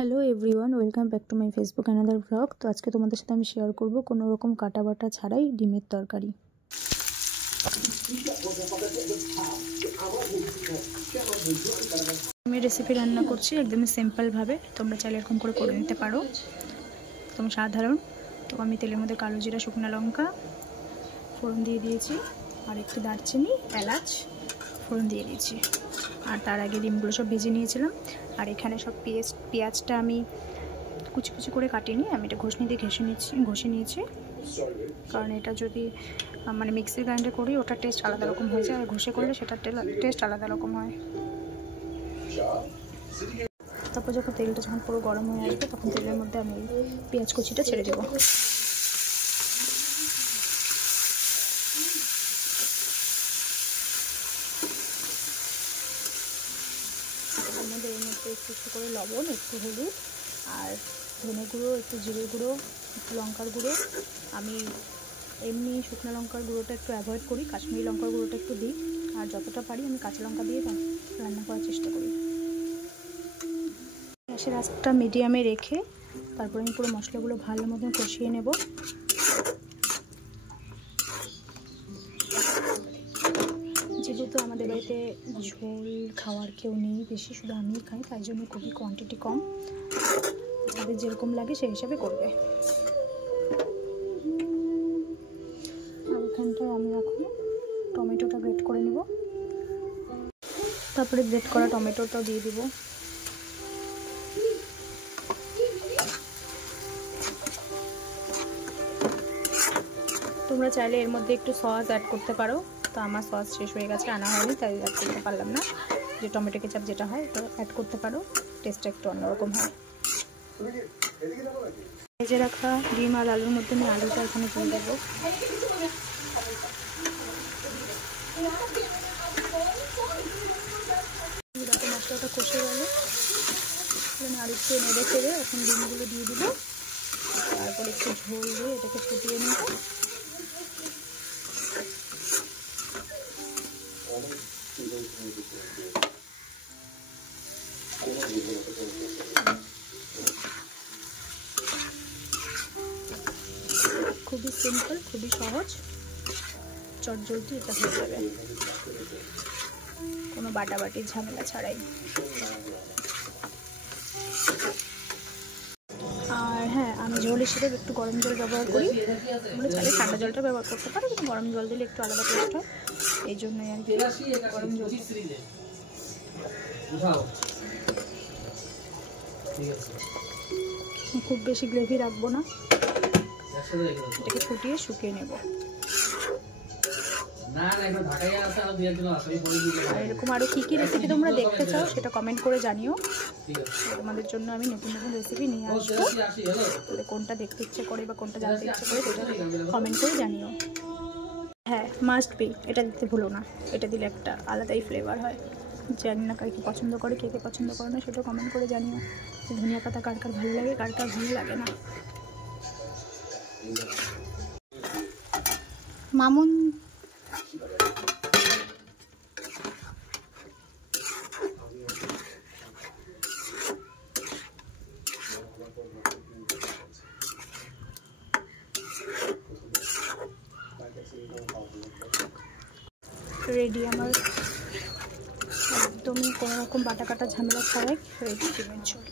Hello everyone, welcome back to my Facebook another blog. তো আজকে তোমাদের সাথে আমি শেয়ার করব কোনো রকম কাটা বাটা ছাড়াই ডিমের তরকারি। আমি রেসিপি রান্না করছি একদমই সিম্পলভাবে, তোমরা চাইলে এরকম করে নিতে পারো, একদম সাধারণ। তো আমি তেলের মধ্যে কালো জিরা, শুকনো লঙ্কা ফোড়ন দিয়ে দিয়েছি, আর একটু দারচিনি, এলাচ ফোড়ন দিয়ে দিয়েছি। আর তার আগে ডিমগুলো সব ভেজে নিয়েছিলাম। আর এখানে সব পেঁয়াজটা আমি কুচি কুচি করে কাটিনি, আমি এটা ঘষনি দিয়ে ঘষে নিয়েছি। কারণ এটা যদি মানে মিক্সির গ্রাইন্ডার করি ওটা টেস্ট আলাদা রকম হয়ে যায়, আর ঘষে করলে সেটা টেস্ট আলাদা রকম হয়। তারপর তেলটা যখন পুরো গরম হয়ে আসবে তখন তেলের মধ্যে আমি পেঁয়াজ কুচিটা ছেড়ে দেবো। এর মধ্যে একটু করে লবণ, একটু হলুদ, আর ধনে গুঁড়ো, একটু জিরে গুঁড়ো, একটু লঙ্কার গুঁড়ো। আমি এমনি শুকনো লঙ্কার গুঁড়োটা একটু অ্যাভয়েড করি, কাশ্মীরি লঙ্কার গুঁড়োটা একটু দিই। আর যতটা পারি আমি কাঁচা লঙ্কা দিয়ে রান্না করার চেষ্টা করি। গ্যাসের আঁচটা মিডিয়ামে রেখে তারপরে আমি পুরো মশলাগুলো ভালো মতন কষিয়ে নেব। যেহেতু আমাদের বাড়িতে ঝোল খাওয়ার কেউ নেই বেশি, শুধু আমিই খাই, তাই জন্য খুবই কোয়ান্টিটি কম, যাদের যেরকম লাগে সেই হিসাবে করবে। আর এখানটায় আমি এখন টমেটোটা গ্রেট করে নেব, তারপরে গ্রেট করা টমেটোটাও দিয়ে দিব। তোমরা চাইলে এর মধ্যে একটু সস অ্যাড করতে পারো, তো আমার সস শেষ হয়ে গেছে, আনা হয়নি, তাই অ্যাড করতে পারলাম না। যে টমেটো কেচাপ যেটা হয় এটা অ্যাড করতে পারো, টেস্টটা একটু অন্যরকম হয়। ভেজে রাখা ডিম আর আলুর মধ্যে আমি আলুটা এখানে দিয়ে দেবো। মশলাটা কষে গেলে আর একটু নেড়ে চেড়ে এখন ডিমগুলো দিয়ে দিব, তারপর একটু ঝোল দিয়ে এটাকে ফুটিয়ে নেব। খুবই সিম্পল, খুবই সহজ, চটজলদি এটা হয়ে যাবে, কোনো বাটাবাটির ঝামেলা ছাড়াই। আর হ্যাঁ, আমি ঝোল হিসেবে একটু গরম জল ব্যবহার করি, তোমরা চাইলে ঠান্ডা জলটা ব্যবহার করতে পারো, কিন্তু গরম জল দিলে একটু আলাদা টেস্ট হয়, এই জন্যই আর কি গরম জল। খুব বেশি গ্রেভি রাখবো না, এটাকে ফুটিয়ে শুকিয়ে নেব। আর এরকম আরও কী কী রেসিপি তোমরা দেখতে চাও সেটা কমেন্ট করে জানিও, তোমাদের জন্য আমি নতুন নতুন রেসিপি নিয়ে আসবো। তাহলে কোনটা দেখতে ইচ্ছে করে বা কোনটা জানতে ইচ্ছে করে সেটা কমেন্ট করে জানিও। হ্যাঁ, মাস্ট বি, এটা দিতে ভুলো না, এটা দিলে একটা আলাদাই ফ্লেভার হয়। জানি না কার কী পছন্দ করে, কে কে পছন্দ করে না সেটাও কমেন্ট করে জানিও। ধনিয়া পাতা কার কার ভালো লাগে, কার কার ভালো লাগে না। মামুন রেডি আমার, একদমই কোনো রকম বাটা কাটা ঝামেলা ছাড়াই রেডি ডিমের ঝোল।